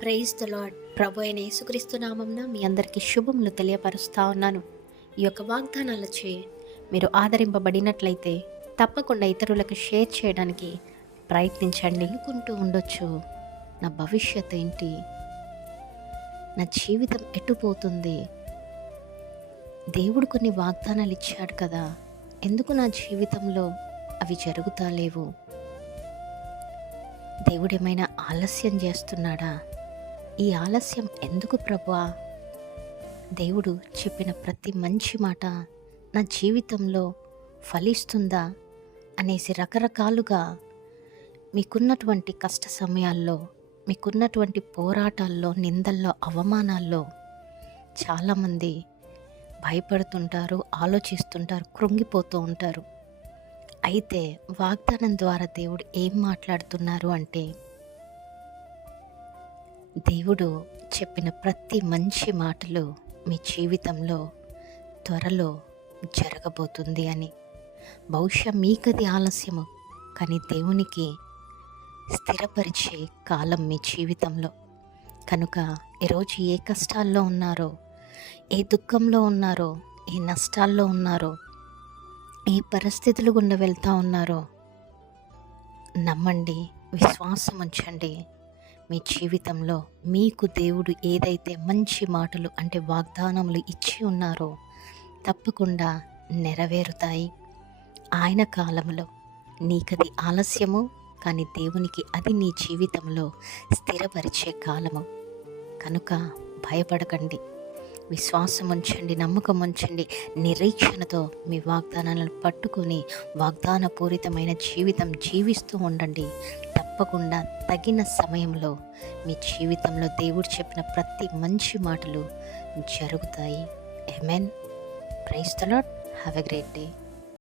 Praise the lord. ప్రభు అయిన యేసుక్రీస్తు నామమున మీ అందరికీ శుభములు తెలియపరుస్తా ఉన్నాను. ఈ యొక్క వాగ్దానాలచే మీరు ఆదరింపబడినట్లయితే తప్పకుండా ఇతరులకు షేర్ చేయడానికి ప్రయత్నించండి. అనుకుంటూ ఉండొచ్చు, నా భవిష్యత్ ఏంటి, నా జీవితం ఎటుపోతుంది, దేవుడు కొన్ని వాగ్దానాలు ఇచ్చాడు కదా, ఎందుకు నా జీవితంలో అవి జరుగుతా లేవు, దేవుడేమైనా ఆలస్యం చేస్తున్నాడా, ఈ ఆలస్యం ఎందుకు ప్రభువా, దేవుడు చెప్పిన ప్రతి మంచి మాట నా జీవితంలో ఫలిస్తుందా అనేసి రకరకాలుగా మీకున్నటువంటి కష్ట సమయాల్లో, మీకున్నటువంటి పోరాటాల్లో, నిందల్లో, అవమానాల్లో చాలామంది భయపడుతుంటారు, ఆలోచిస్తుంటారు, కృంగిపోతూ ఉంటారు. అయితే వాగ్దానం ద్వారా దేవుడు ఏం మాట్లాడుతున్నారు అంటే, దేవుడు చెప్పిన ప్రతి మంచి మాటలు మీ జీవితంలో త్వరలో జరగబోతుంది అని. బహుశా మీకది ఆలస్యము, కానీ దేవునికి స్థిరపరిచే కాలం మీ జీవితంలో. కనుక ఈరోజు ఏ కష్టాల్లో ఉన్నారో, ఏ దుఃఖంలో ఉన్నారో, ఏ నష్టాల్లో ఉన్నారో, ఏ పరిస్థితులు గుండా వెళ్తూ ఉన్నారో నమ్మండి, విశ్వాసం ఉంచండి. మీ జీవితంలో మీకు దేవుడు ఏదైతే మంచి మాటలు అంటే వాగ్దానములు ఇచ్చి ఉన్నారో తప్పకుండా నెరవేరుతాయి. ఆయన కాలంలో నీకది ఆలస్యము, కానీ దేవునికి అది నీ జీవితంలో స్థిరపరిచే కాలము. కనుక భయపడకండి, విశ్వాసం ఉంచండి, నమ్మకం ఉంచండి. నిరీక్షణతో మీ వాగ్దానాలను పట్టుకొని వాగ్దానపూరితమైన జీవితం జీవిస్తూ ఉండండి. తప్పకుండా తగిన సమయంలో మీ జీవితంలో దేవుడు చెప్పిన ప్రతి మంచి మాటలు జరుగుతాయి. Amen. Praise the lord. Have a great day.